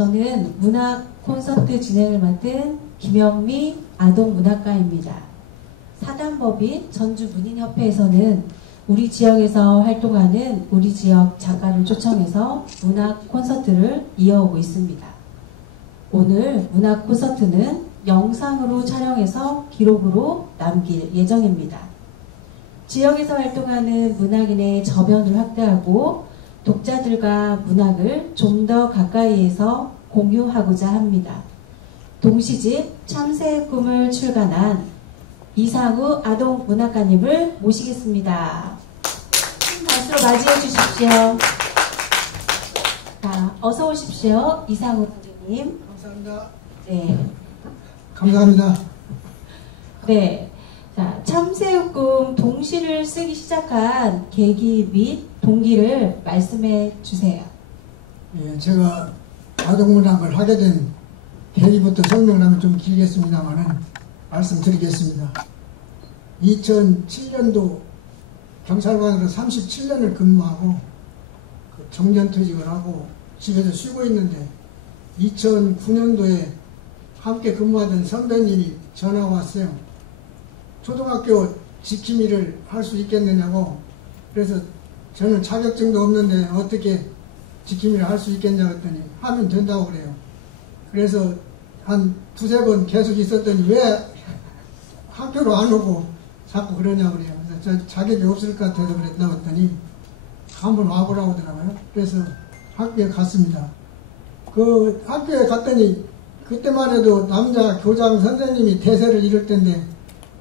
저는 문학 콘서트 진행을 맡은 김영미 아동문학가입니다. 사단법인 전주문인협회에서는 우리 지역에서 활동하는 우리 지역 작가를 초청해서 문학 콘서트를 이어오고 있습니다. 오늘 문학 콘서트는 영상으로 촬영해서 기록으로 남길 예정입니다. 지역에서 활동하는 문학인의 저변을 확대하고 독자들과 문학을 좀 더 가까이에서 공유하고자 합니다. 동시집 참새의 꿈을 출간한 이상우 아동문학가님을 모시겠습니다. 박수로 맞이해 주십시오. 자, 어서 오십시오. 이상우 선생님. 감사합니다. 네. 감사합니다. 네. 자, 참새의 꿈 동시를 쓰기 시작한 계기 및 동기를 말씀해 주세요. 예, 제가 아동문학을 하게 된 계기부터 설명을 하면 좀 길겠습니다만은 말씀드리겠습니다. 2007년도 경찰관으로 37년을 근무하고 정년퇴직을 하고 집에서 쉬고 있는데 2009년도에 함께 근무하던 선배님이 전화가 왔어요. 초등학교 지킴이를 할 수 있겠느냐고. 그래서 저는 자격증도 없는데 어떻게 지킴이를 할 수 있겠냐고 했더니 하면 된다고 그래요. 그래서 한 두세 번 계속 있었더니 왜 학교로 안 오고 자꾸 그러냐고 그래요. 그래서 저 자격이 없을 것 같아서 그랬다고 했더니 한번 와보라고 하더라고요. 그래서 학교에 갔습니다. 그 학교에 갔더니 그때만 해도 남자 교장 선생님이 대세를 이룰 때인데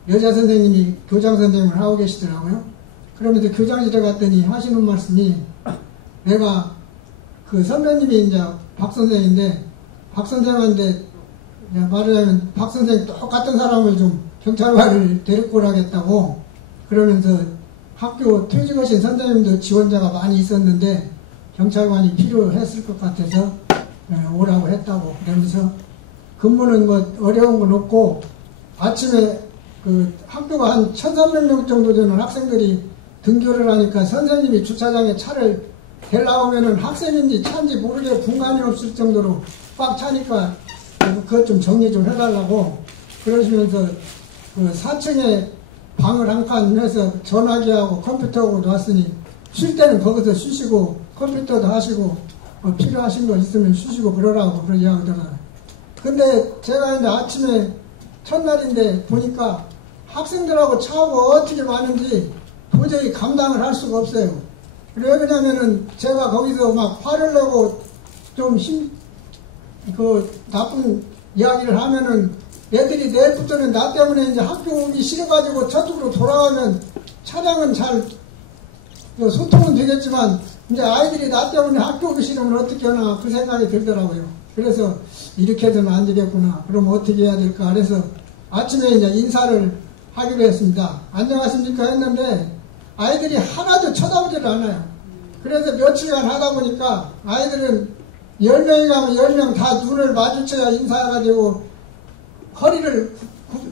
여자 선생님이 교장 선생님을 하고 계시더라고요. 그러면서 교장실에 갔더니 하시는 말씀이, 내가 그 선배님이 이제 박 선생인데 박 선생한테 말하자면 박 선생 똑같은 사람을 좀 경찰관을 데리고 오라겠다고. 그러면서 학교 퇴직하신 선생님도 지원자가 많이 있었는데 경찰관이 필요했을 것 같아서 오라고 했다고. 그러면서 근무는 뭐 어려운 건 없고, 아침에 그 학교가 한 1,300명 정도 되는 학생들이 등교를 하니까 선생님이 주차장에 차를 데려오면은 학생인지 차인지 모르게 분간이 없을 정도로 꽉 차니까 그것 좀 정리 좀 해달라고 그러시면서 그 4층에 방을 한 칸 해서 전화기하고 컴퓨터하고 놨으니 쉴 때는 거기서 쉬시고 컴퓨터도 하시고 뭐 필요하신 거 있으면 쉬시고 그러라고 그런 이야기 들어요. 근데 제가 이제 아침에 첫날인데 보니까 학생들하고 차하고 어떻게 많은지 도저히 감당을 할 수가 없어요. 왜 그러냐면은 제가 거기서 막 화를 내고 좀 나쁜 이야기를 하면은 애들이 내일부터는 나 때문에 이제 학교 오기 싫어가지고 저쪽으로 돌아가면 차량은 잘 소통은 되겠지만 이제 아이들이 나 때문에 학교 오기 싫으면 어떻게 하나 그 생각이 들더라고요. 그래서 이렇게 해서는 안 되겠구나. 그럼 어떻게 해야 될까. 그래서 아침에 이제 인사를 하기로 했습니다. 안녕하십니까 했는데 아이들이 하나도 쳐다보지를 않아요. 그래서 며칠간 하다 보니까 아이들은 10명이 가면 10명 다 눈을 마주쳐야 인사가 되고 허리를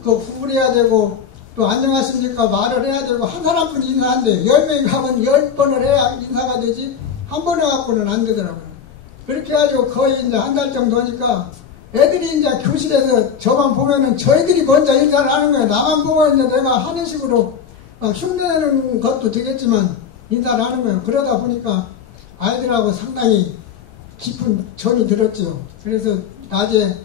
구부려야 되고 또 안녕하십니까 말을 해야 되고 한 사람뿐 인사한데 10명이 가면 10번을 해야 인사가 되지 한 번 해갖고는 안 되더라고요. 그렇게 해가지고 거의 이제 한 달 정도 하니까 애들이 이제 교실에서 저만 보면은 저희들이 먼저 인사를 하는 거예요. 나만 보고 이제 내가 하는 식으로 흉내내는 것도 되겠지만 인사를 하는 거예요. 그러다 보니까 아이들하고 상당히 깊은 정이 들었죠. 그래서 낮에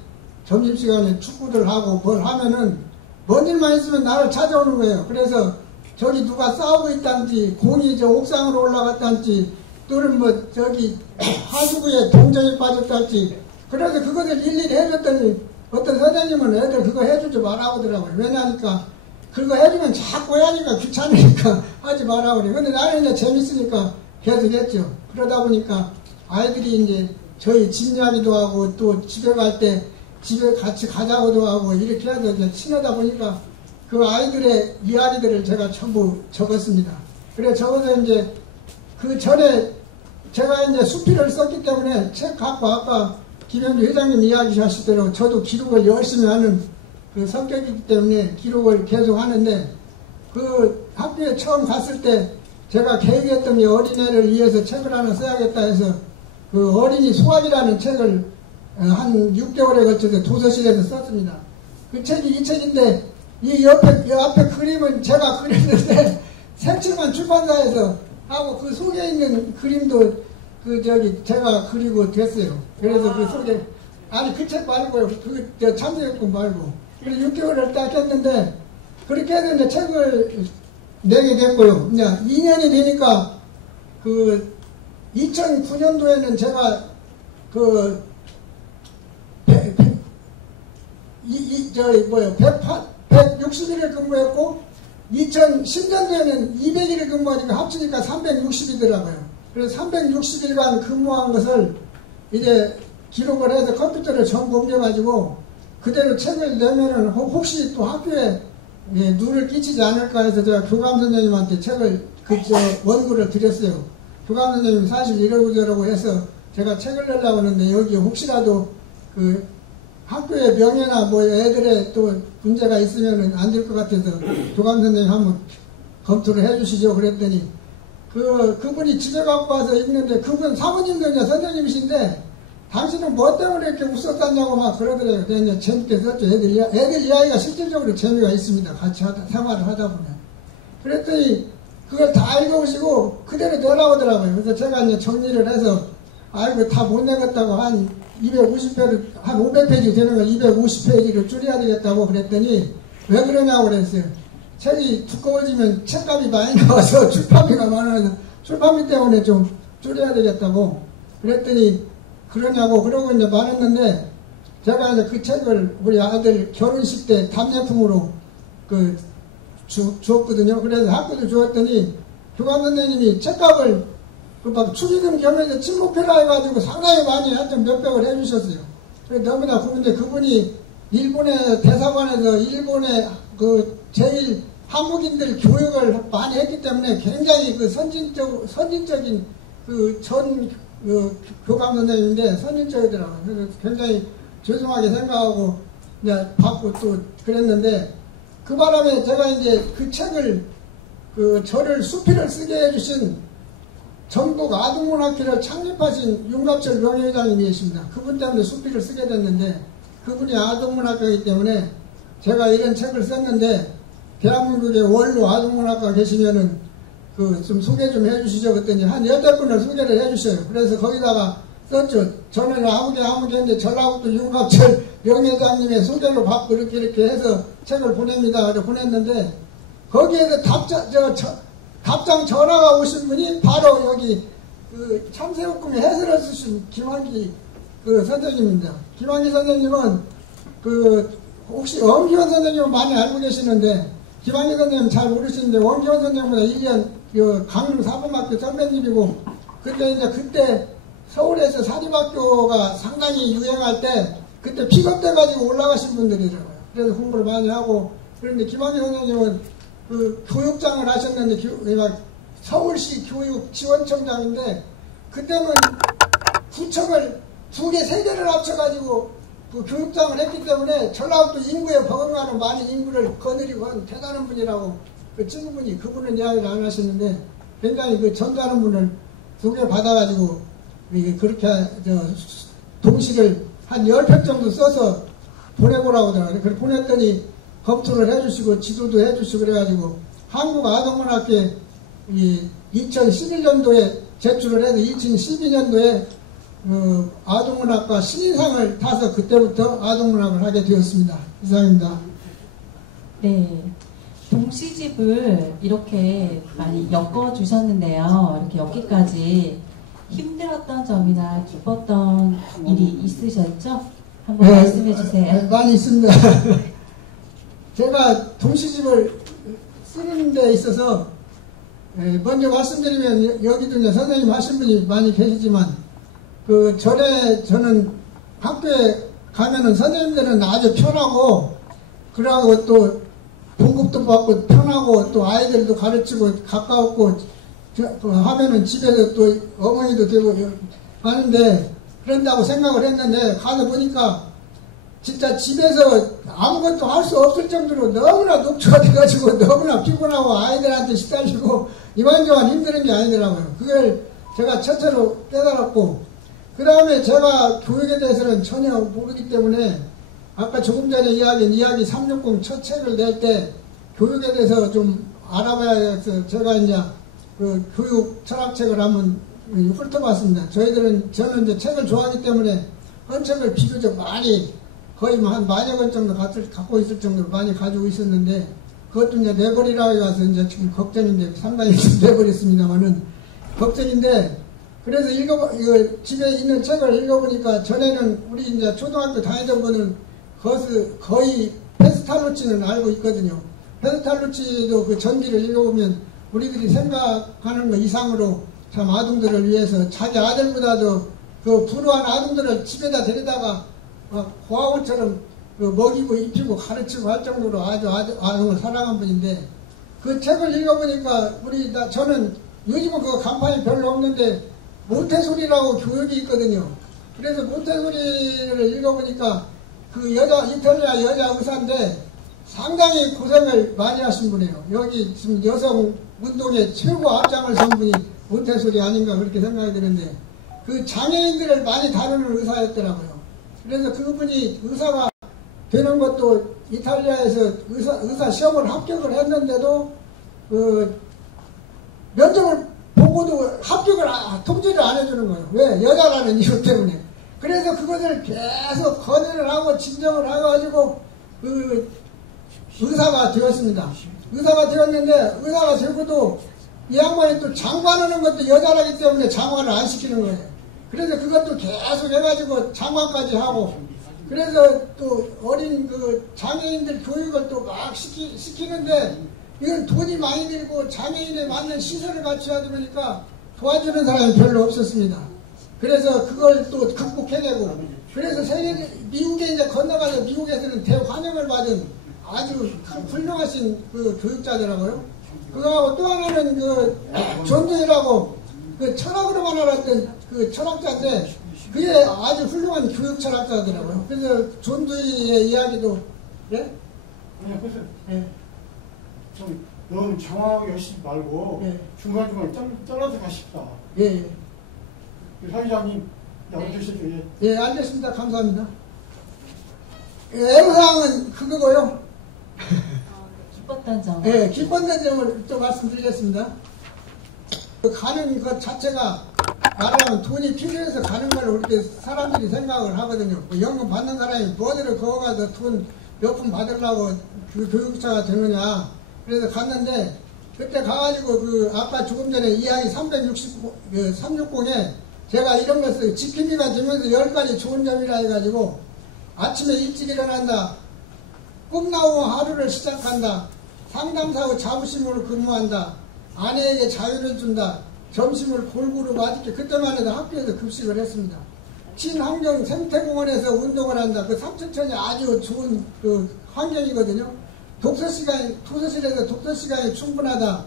점심시간에 축구를 하고 뭘 하면은 뭔 일만 있으면 나를 찾아오는 거예요. 그래서 저기 누가 싸우고 있다든지 공이 저 옥상으로 올라갔다든지 또는 뭐 저기 하수구에 동전이 빠졌다든지 그래서 그것을 일일이 해줬더니 어떤 선생님은 애들 그거 해주지 말라고 하더라고요. 왜냐니까 그거 해주면 자꾸 해야니까 귀찮으니까 하지 말라고 그래요. 근데 나는 이제 재밌으니까 계속 했죠. 그러다 보니까 아이들이 이제 저희 집 이야기도 하고 또 집에 갈 때 집에 같이 가자고도 하고 이렇게 해서 이제 친하다 보니까 그 아이들의 이야기들을 제가 전부 적었습니다. 그래 적어서 이제 그 전에 제가 이제 수필을 썼기 때문에 책 갖고 아까 김현주 회장님 이야기하실 대로 저도 기록을 열심히 하는 그 성격이기 때문에 기록을 계속 하는데 그 학교에 처음 갔을 때 제가 계획했던 게 어린애를 위해서 책을 하나 써야겠다 해서 그 어린이 수학이라는 책을 한 6개월에 걸쳐서 도서실에서 썼습니다. 그 책이 이 책인데 이 앞에 그림은 제가 그렸는데 색칠만 출판사에서 하고 그 속에 있는 그림도 제가 그리고 됐어요. 그래서 그 속에 아니 그 책 말고요. 그 참새역금 말고. 그래서 6개월을 딱 했는데 그렇게 해서 이제 책을 내게 됐고요. 이제 2년이 되니까 그 2009년도에는 제가 그 160일을 근무했고 2010년도에는 200일을 근무하니까 합치니까 360이더라고요. 그래서 360일간 근무한 것을 이제 기록을 해서 컴퓨터를 전부 옮겨가지고 그대로 책을 내면은 혹시 또 학교에 눈을 끼치지 않을까 해서 제가 교감 선생님한테 책을 원고를 드렸어요. 교감 선생님 사실 이러고 저러고 해서 제가 책을 내려고 하는데 여기 혹시라도 그 학교의 명예나 뭐 애들의 또 문제가 있으면은 안 될 것 같아서 교감 선생님 한번 검토를 해주시죠. 그랬더니 그분이 집에 갖고 와서 읽는데 그분 사모님도 이제 선생님이신데 당신은 뭐 때문에 이렇게 웃었다냐고 막 그러더래요. 그냥 재밌게 썼죠. 애들 이야기가 실질적으로 재미가 있습니다. 같이 생활을 하다 보면. 그랬더니 그걸 다 읽어보시고 그대로 내려오더라고요. 그래서 제가 이제 정리를 해서 아이고 다 못 내겠다고 한 250페이지, 한 500페이지 되는 걸 250페이지를 줄여야 되겠다고 그랬더니 왜 그러냐고 그랬어요. 책이 두꺼워지면 책값이 많이 나와서 출판비가 많아서 출판비 때문에 좀 줄여야 되겠다고 그랬더니 그러냐고 그러고 이제 말했는데 제가 이제 그 책을 우리 아들 결혼식 때 답례품으로 주었거든요. 그래서 학교도 주었더니 교감 선생님이 책값을 막 축의금 겸해서 친목회라 해가지고 상당히 많이 하여튼 몇백을 해주셨어요. 그래서 너무나 그런데 그분이 일본의 대사관에서 일본의 제일 한국인들 교육을 많이 했기 때문에 굉장히 선진적인 교감 선생님인데 선진적이더라고요. 그래서 굉장히 죄송하게 생각하고 이제 받고 또 그랬는데 그 바람에 제가 이제 그 책을 저를 수필을 쓰게 해주신 전국 아동문학회를 창립하신 윤갑철 명예회장님이 계십니다. 그분 때문에 수필을 쓰게 됐는데 그분이 아동문학가이기 때문에 제가 이런 책을 썼는데 대한민국의 원로 아동문학가 계시면은 좀 소개 좀 해주시죠. 그랬더니 한 8분을 소개를 해주셔요. 그래서 거기다가 썼죠. 저는 아무개 했는데 전라북도 윤갑철 명예회장님의 소개로 받고 이렇게 해서 책을 보냅니다. 그래서 보냈는데 거기에서 답장 전화가 오신 분이 바로 여기 참새우꿈의 해설을 쓰신 김환기 선생님입니다. 김환기 선생님은 혹시 원기원 선생님은 많이 알고 계시는데 김환기 선생님 잘 모르시는데 원기원 선생님보다 1년 강릉 사범학교 선배님이고 그때 서울에서 사립학교가 상당히 유행할 때 그때 픽업돼가지고 올라가신 분들이더라고요. 그래서 공부를 많이 하고 그런데 김환기 선생님은 교육장을 하셨는데 서울시 교육지원청장인데 그때는 구청을 2개, 3개를 합쳐가지고 교육장을 했기 때문에 전라북도 인구에 버금가는 많은 인구를 거느리고 한 대단한 분이라고 친구분이 그분은 이야기를 안 하시는데 굉장히 전도하는 분을 소개받아가지고 그렇게 동시를 한 10편 정도 써서 보내보라고 하더라고요. 그래서 보냈더니 검토를 해주시고 지도도 해주시고 그래가지고 한국아동문학회 2011년도에 제출을 해서 2012년도에 아동문학과 신인상을 타서 그때부터 아동문학을 하게 되었습니다. 이상입니다. 네, 동시집을 이렇게 많이 엮어주셨는데요. 이렇게 엮기까지 힘들었던 점이나 기뻤던 일이 있으셨죠? 한번 말씀해 주세요. 많이 있습니다. 제가 동시집을 쓰는 데 있어서 먼저 말씀드리면 여기도 이제 선생님 하신 분이 많이 계시지만 저는 학교에 가면은 선생님들은 아주 편하고 그러고 또 봉급도 받고 편하고 또 아이들도 가르치고 가까웠고 하면은 집에서 또 어머니도 되고 하는데 그런다고 생각을 했는데 가서 보니까 진짜 집에서 아무것도 할 수 없을 정도로 너무나 녹초가 돼가지고 너무나 피곤하고 아이들한테 시달리고 이만저만 힘드는 게 아니더라고요. 그걸 제가 첫째로 깨달았고 그 다음에 제가 교육에 대해서는 전혀 모르기 때문에 아까 조금 전에 이야기한 이야기 360 첫 책을 낼 때 교육에 대해서 좀 알아봐야 해서 제가 이제 그 교육 철학책을 한번 훑어봤습니다. 저는 이제 책을 좋아하기 때문에 한 책을 비교적 많이 거의 한 만여 권 정도 갖고 있을 정도로 많이 가지고 있었는데 그것도 이제 내버리라고 해서 이제 지금 걱정인데 상당히 내버렸습니다만은 걱정인데 그래서 이거 집에 있는 책을 읽어보니까 전에는 우리 이제 초등학교 다니던 분은 거의 페스탈루치는 알고 있거든요. 페스탈루치도 그 전기를 읽어보면 우리들이 생각하는 것 이상으로 참 아동들을 위해서 자기 아들보다도 그 불우한 아동들을 집에다 데려다가 고아원처럼 그 먹이고 입히고 가르치고 할 정도로 아주 아동을 사랑한 분인데 그 책을 읽어보니까 저는 요즘은 그 간판이 별로 없는데 몬테소리라고 교육이 있거든요. 그래서 몬테소리를 읽어보니까 그 이탈리아 여자 의사인데 상당히 고생을 많이 하신 분이에요. 여기 지금 여성 운동의 최고 앞장을 선 분이 몬테소리 아닌가 그렇게 생각이 드는데 그 장애인들을 많이 다루는 의사였더라고요. 그래서 그분이 의사가 되는 것도 이탈리아에서 의사 시험을 합격을 했는데도 그 면접을 보고도 합격을 통지를 안 해주는 거예요. 왜? 여자라는 이유 때문에. 그래서 그것을 계속 건의를 하고 진정을 해가지고 그 의사가 되었습니다. 의사가 되었는데 의사가 되고도 이 양반이 또 장관하는 것도 여자라기 때문에 장관을 안 시키는 거예요. 그래서 그것도 계속 해가지고 장관까지 하고 그래서 또 어린 그 장애인들 교육을 또 막 시키는데 이건 돈이 많이 들고 장애인에 맞는 시설을 갖춰야 되니까 도와주는 사람이 별로 없었습니다. 그래서 그걸 또 극복해내고 그래서 미국에 이제 건너가서 미국에서는 대환영을 받은 아주 훌륭하신 그 교육자더라고요. 그거하고 또 하나는 그 존두이라고 그 철학으로만 알았던 그 철학자인데 그게 아주 훌륭한 교육 철학자더라고요. 그래서 존두이의 이야기도 예? 그래서 좀 너무 장황하게 하시지 말고 예. 중간중간에 떨어져 가십시다. 예. 사회자님 나와주시죠. 예. 예, 알겠습니다. 감사합니다. 애로사항은 그거고요. 기뻤던 점. 예, 기뻤던 점을 또 말씀드리겠습니다. 그 가는 것 자체가 말하면 돈이 필요해서 가는 걸 우리 사람들이 생각을 하거든요. 뭐 연금 받는 사람이 뭐대로 거가서 돈 몇 푼 받으려고 그 교육자가 되느냐. 그래서 갔는데 그때 가가지고 그 아까 조금 전에 이야기 360에 제가 이런 것을 지킴이가 되면서 10가지 좋은 점이라 해가지고 아침에 일찍 일어난다. 꿈 나오고 하루를 시작한다. 상담사하고 자부심으로 근무한다. 아내에게 자유를 준다. 점심을 골고루 맛있게 그때만 해도 학교에서 급식을 했습니다. 친환경 생태공원에서 운동을 한다. 그 삼천천이 아주 좋은 그 환경이거든요. 도서실에서 독서 시간이 충분하다.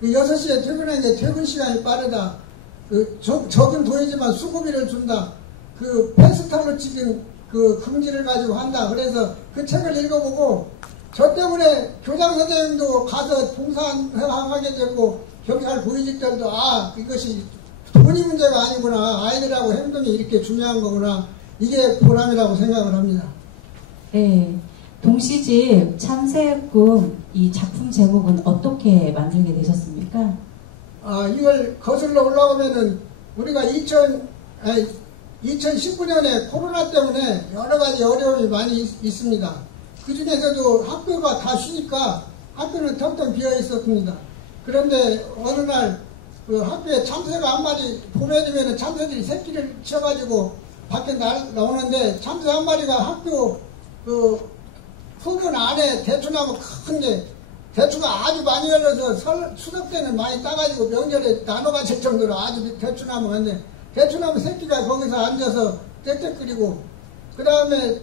그 6시에 퇴근하는데 퇴근 시간이 빠르다. 그 적은 돈이지만 수고비를 준다. 그 페스탈로 찍은 그 금지를 가지고 한다. 그래서 그 책을 읽어보고 저 때문에 교장 선생님도 가서 봉사하게 되고 경찰 고위직들도 이것이 돈이 문제가 아니구나. 아이들하고 행동이 이렇게 중요한 거구나. 이게 보람이라고 생각을 합니다. 네. 동시집 참새의 꿈 이 작품 제목은 어떻게 만들게 되셨습니까? 이걸 거슬러 올라오면은 우리가 2019년에 코로나 때문에 여러 가지 어려움이 많이 있습니다. 그 중에서도 학교가 다 쉬니까 학교는 텅텅 비어 있었습니다. 그런데 어느 날 그 학교에 참새가 한 마리 봄에 되면 참새들이 새끼를 치어가지고 밖에 나오는데 참새 한 마리가 학교 그 후문 안에 대추나무 큰게 대추가 아주 많이 열려서 추석 때는 많이 따가지고 명절에 나눠가질 정도로 아주 대추나무가 있는데 대추나무 새끼가 거기서 앉아서 떼떼거리고 그 다음에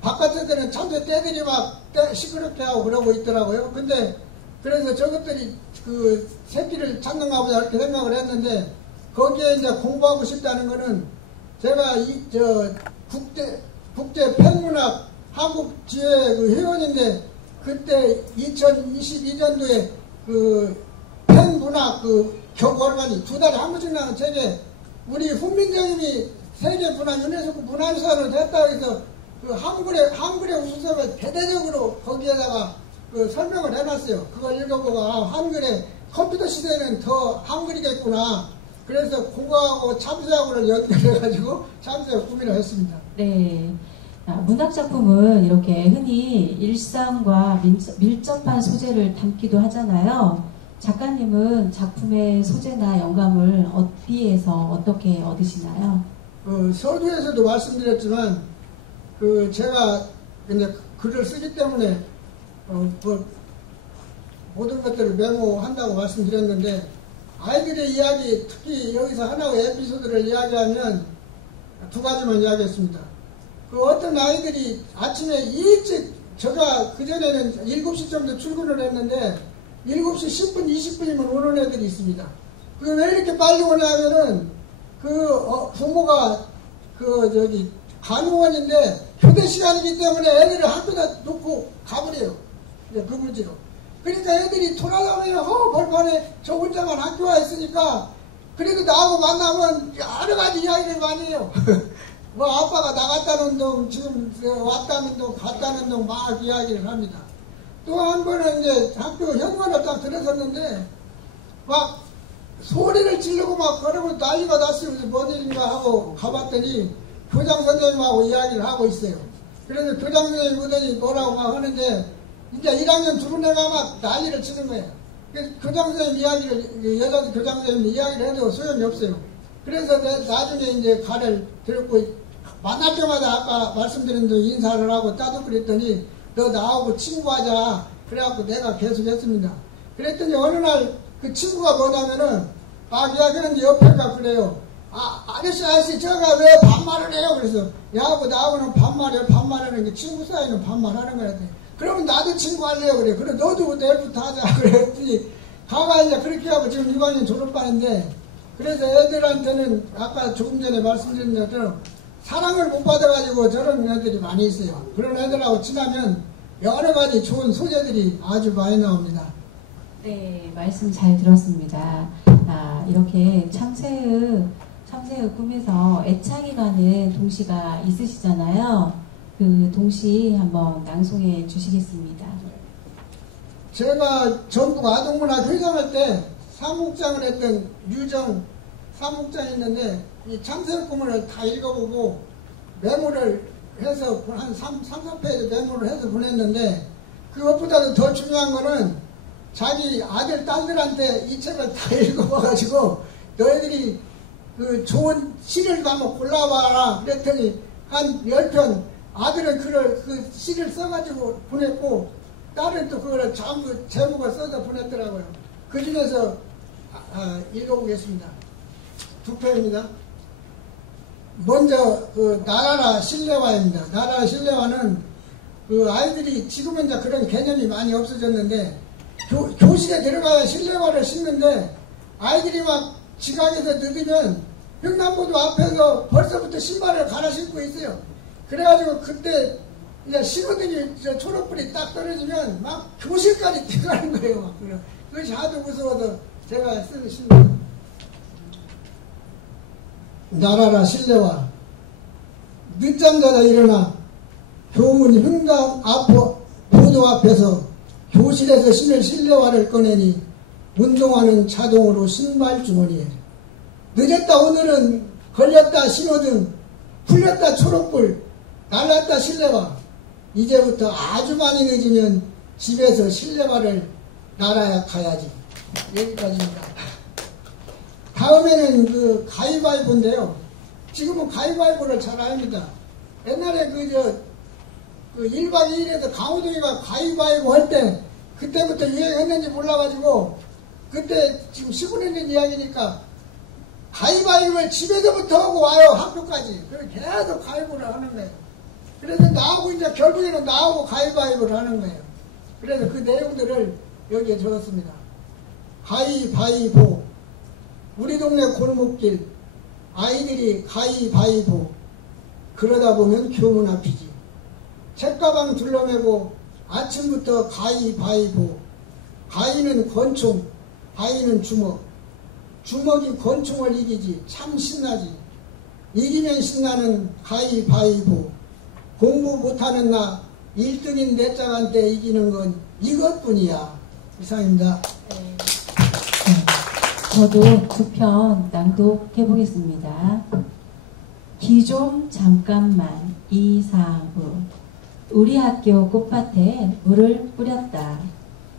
바깥에서는 참새 떼들이 막 시끄럽게 하고 그러고 있더라고요. 근데 그래서 저것들이 그 새끼를 찾는가 보다 이렇게 생각을 했는데 거기에 이제 공부하고 싶다는 거는 제가 국제 팬문학 한국 지회 그 회원인데 그때 2022년도에 그 팬문학 그 경관이 2달에 한 번씩 나는 책에 우리 훈민정음이 세계 유네스코 문화유산으로 됐다고 해서 그 한글의 우수성을 대대적으로 거기에다가 그 설명을 해놨어요. 그걸 읽어보고 한글의 컴퓨터 시대에는 더 한글이겠구나. 그래서 국어하고 참새하고를 연결해가지고 참새하고 구매를 했습니다. 네. 문학작품은 이렇게 흔히 일상과 밀접한 소재를 담기도 하잖아요. 작가님은 작품의 소재나 영감을 어디에서 어떻게 얻으시나요? 서두에서도 말씀드렸지만, 제가 이제 글을 쓰기 때문에, 모든 것들을 메모한다고 말씀드렸는데, 아이들의 이야기, 특히 여기서 하나의 에피소드를 이야기하면 두 가지만 이야기했습니다. 어떤 아이들이 아침에 일찍, 제가 그전에는 7시 정도 출근을 했는데, 7시 10분, 20분이면 오는 애들이 있습니다. 왜 이렇게 빨리 오냐면은, 부모가, 간호원인데, 교대 시간이기 때문에 애들을 학교다 놓고 가버려요. 그 문제로. 그러니까 애들이 돌아다니면, 벌판에 저 혼자만 학교 와 있으니까, 그래도 나하고 만나면 여러 가지 이야기를 많이 해요. 뭐, 아빠가 나갔다는 둥, 지금 왔다는 둥, 갔다는 둥, 막 이야기를 합니다. 또 한 번은 이제 학교 현관을 딱 들어섰는데, 막 소리를 지르고 막 그러고 난리가 났어요. 뭔 일인가 하고 가봤더니 교장 선생님하고 이야기를 하고 있어요. 그래서 교장 선생님 보더니 뭐라고 막 하는데, 이제 1학년 두분 애가 막 난리를 치는 거예요. 그래서 교장 선생님 이야기를, 여자 교장 선생님 이야기를 해도 소용이 없어요. 그래서 나중에 이제 가를 들었고, 만날 때마다 아까 말씀드린 대로 인사를 하고 따도 그랬더니, 너 나하고 친구하자. 그래갖고 내가 계속 했습니다. 그랬더니 어느 날 그 친구가 뭐냐면은, 막 이야기하는데 옆에가 그래요. 아저씨, 제가 왜 반말을 해요? 그래서, 야하고 나하고는 반말하는 게 친구 사이는 반말하는 거야. 그러면 나도 친구 할래요. 그래. 그래, 너도 내일부터 하자. 그랬더니, 가가 이제 그렇게 하고 지금 6학년 졸업반인데, 그래서 애들한테는 아까 조금 전에 말씀드린 것처럼 사랑을 못 받아가지고 저런 애들이 많이 있어요. 그런 애들하고 지나면 여러 가지 좋은 소재들이 아주 많이 나옵니다. 네, 말씀 잘 들었습니다. 이렇게 참새의 꿈에서 애착이 가는 동시가 있으시잖아요. 그 동시 한번 낭송해 주시겠습니다. 제가 전국 아동문학 회장할 때 사무국장을 했던 유정 사무국장이 있는데, 이 참새의 꿈을 다 읽어보고 메모를 해서 한 3-4페이지 메모를 해서 보냈는데, 그것보다도 더 중요한 거는 자기 아들, 딸들한테 이 책을 다 읽어봐가지고 너희들이 그 좋은 시를 한번 골라봐라. 그랬더니 한 10편, 아들은 그 시를 써가지고 보냈고, 딸은 또 그걸 전부 제목을 써서 보냈더라고요. 그 중에서 읽어보겠습니다. 2편입니다. 먼저 나라라 실내화입니다. 나라라 실내화는 아이들이 지금은 이제 그런 개념이 많이 없어졌는데, 교실에 들어가야 실내화를 신는데, 아이들이 막 지각에서 늦으면 횡단보도 앞에서 벌써부터 신발을 갈아 신고 있어요. 그래가지고 그때 이제 신호등이 초록불이 딱 떨어지면 막 교실까지 뛰어가는 거예요. 막. 그것이 하도 무서워서 제가 쓰는 신입니다. 나라라 실내화. 늦잠 자다 일어나 교문 횡단 보도 앞에서 교실에서 신을 실내화를 꺼내니 운동화는 자동으로 신발 주머니에. 늦었다 오늘은 걸렸다 신호등, 풀렸다 초록불, 날랐다 실내화. 이제부터 아주 많이 늦으면 집에서 실내화를 날아야 가야지. 여기까지입니다. 다음에는 가위바위보인데요. 지금은 가위바위보를 잘 압니다. 옛날에 1박 2일에서 강호동이가 가위바위보 할 때, 그때부터 유행했는지 몰라가지고, 그때 지금 15년 전 이야기니까, 가위바위보를 집에서부터 하고 와요, 학교까지. 그래서 계속 가위바위보를 하는 거예요. 그래서 나하고 이제 결국에는 나하고 가위바위보를 하는 거예요. 그래서 그 내용들을 여기에 적었습니다. 가위바위보. 우리 동네 골목길. 아이들이 가위바위보. 그러다 보면 교문 앞이지. 책가방 둘러매고 아침부터 가위바위보. 가위는 권총, 바위는 주먹. 주먹이 권총을 이기지. 참 신나지. 이기면 신나는 가위바위보. 공부 못하는 나 1등인 내 짝한테 이기는 건 이것뿐이야. 이상입니다. 네. 저도 두 편 낭독해 보겠습니다. 기 좀 잠깐만 이상우. 우리 학교 꽃밭에 물을 뿌렸다.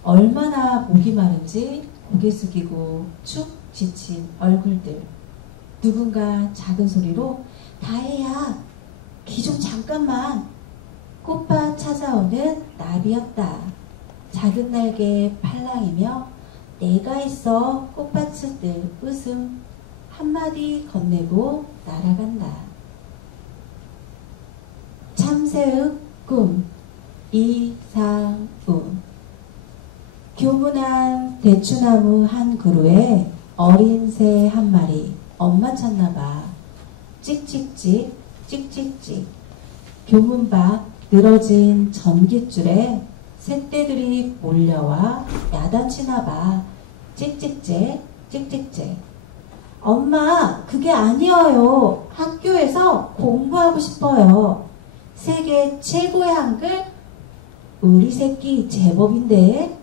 얼마나 목이 마른지 고개 숙이고 축 지친 얼굴들. 누군가 작은 소리로 다혜야 기 좀 잠깐만. 꽃밭 찾아오는 나비였다. 작은 날개 팔랑이며 내가 있어 꽃밭을 늘 웃음 한마디 건네고 날아간다. 참새의 꿈 이상우. 교문한 대추나무 한 그루에 어린 새 한 마리 엄마 찾나봐. 찍찍찍 찍찍찍. 교문 밖 늘어진 전깃줄에 새떼들이 몰려와 야단치나봐. 찍찍찍 찍찍찍. 엄마 그게 아니어요. 학교에서 공부하고 싶어요. 세계 최고의 한글? 우리 새끼 제법인데.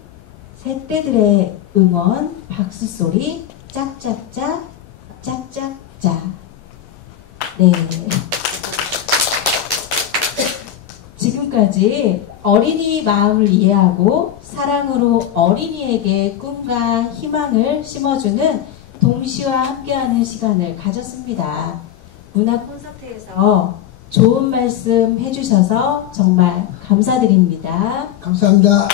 새떼들의 응원 박수소리 짝짝짝 짝짝짝. 네. 지금까지 어린이 마음을 이해하고 사랑으로 어린이에게 꿈과 희망을 심어주는 동시와 함께하는 시간을 가졌습니다. 문화 콘서트에서 좋은 말씀 해주셔서 정말 감사드립니다. 감사합니다.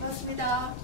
고맙습니다.